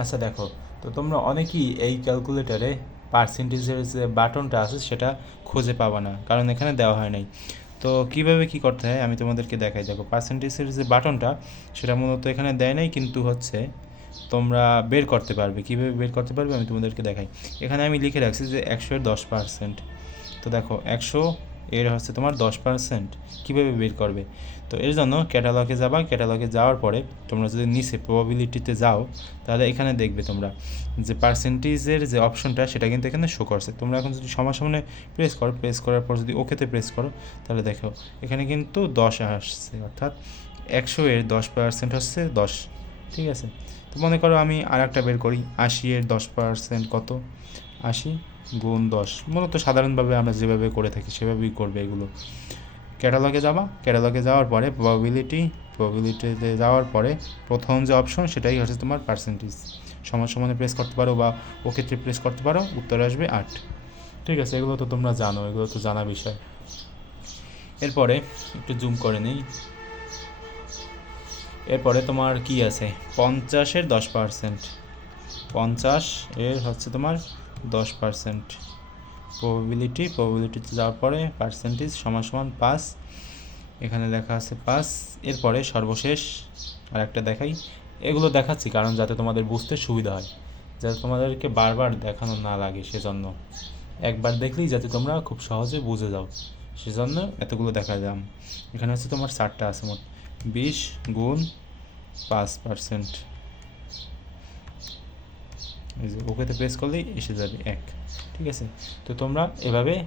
আচ্ছা দেখো, তো তোমরা অনেকেই এই ক্যালকুলেটারে পার্সেন্টেজের যে বাটনটা আছে সেটা খুঁজে পাবা না, কারণ এখানে দেওয়া হয় নাই। তো কীভাবে কি করতে হয় আমি তোমাদেরকে দেখাই। দেখো পার্সেন্টেজের যে বাটনটা সেটা মূলত এখানে দেয় নাই, কিন্তু হচ্ছে তোমরা বের করতে পারবে। কীভাবে বের করতে পারবে আমি তোমাদেরকে দেখাই। এখানে আমি লিখে রাখছি যে একশো দশ পার্সেন্ট তো দেখো, একশো এর হচ্ছে তোমার দশ পার্সেন্ট কীভাবে বের করবে? তো এর জন্য ক্যাটালগে যাবা ক্যাটালগে যাওয়ার পরে তোমরা যদি নিচে প্রবাবিলিটিতে যাও, তাহলে এখানে দেখবে তোমরা যে পার্সেন্টেজের যে অপশনটা সেটা কিন্তু এখানে শো করছে। তোমরা এখন যদি সমাসামনে প্রেস করো প্রেস করার পর যদি ওকেতে প্রেস করো, তাহলে দেখো এখানে কিন্তু দশ আসছে, অর্থাৎ একশো এর দশ পার্সেন্ট হচ্ছে দশ, ঠিক আছে? তো মনে করো আমি আর একটা বের করি, আশি এর দশ পার্সেন্ট কত? আশি গুণ দশ। মূলত সাধারণভাবে আমরা যেভাবে করে থাকি, সেভাবেই করবে এগুলো। ক্যাটালগে যাবা ক্যাটালগে যাওয়ার পরে প্রবাবিলিটি প্রবাবিলিটিতে যাওয়ার পরে প্রথম যে অপশন সেটাই হচ্ছে তোমার পার্সেন্টেজ সমান সমানে প্রেস করতে পারো বা ও ক্ষেত্রে প্রেস করতে পারো, উত্তর আসবে আট। ঠিক আছে, এগুলো তো তোমরা জানো, এগুলো তো জানা বিষয়। এরপরে একটু জুম করে নিই। এরপরে তোমার কি আছে? পঞ্চাশের দশ পার্সেন্ট পঞ্চাশ এর হচ্ছে তোমার দশ পার্সেন্ট প্রবাবিলিটি প্রবাবিলিটিতে যাওয়ার পরে পার্সেন্টেজ সমান সমান পাঁচ। এখানে লেখা আছে পাঁচ। এরপরে সর্বশেষ আর একটা দেখাই। এগুলো দেখাচ্ছি কারণ যাতে তোমাদের বুঝতে সুবিধা হয়, যাতে তোমাদেরকে বারবার দেখানো না লাগে সেজন্য। একবার দেখলেই যাতে তোমরা খুব সহজে বুঝে যাও, সেজন্য এতগুলো দেখা যাম এখানে হচ্ছে তোমার চারটা আছে মোট। বিশ গুণ পাঁচ পার্সেন্ট এই যে ওকেতে প্রেস করলেই এসে যাবে, এক। ঠিক আছে? তো তোমরা এভাবে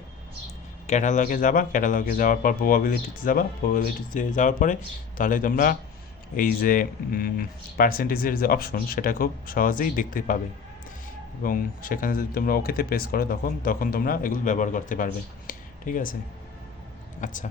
ক্যাটালগে যাবা ক্যাটালগে যাওয়ার পর প্রবাবিলিটিতে যাবা প্রবাবিলিটিতে যাওয়ার পরে তাহলে তোমরা এই যে পার্সেন্টেজের যে অপশন সেটা খুব সহজেই দেখতে পাবে। এবং সেখানে যদি তোমরা ওকেতে প্রেস করো তখন তখন তোমরা এগুলো ব্যবহার করতে পারবে। ঠিক আছে? আচ্ছা।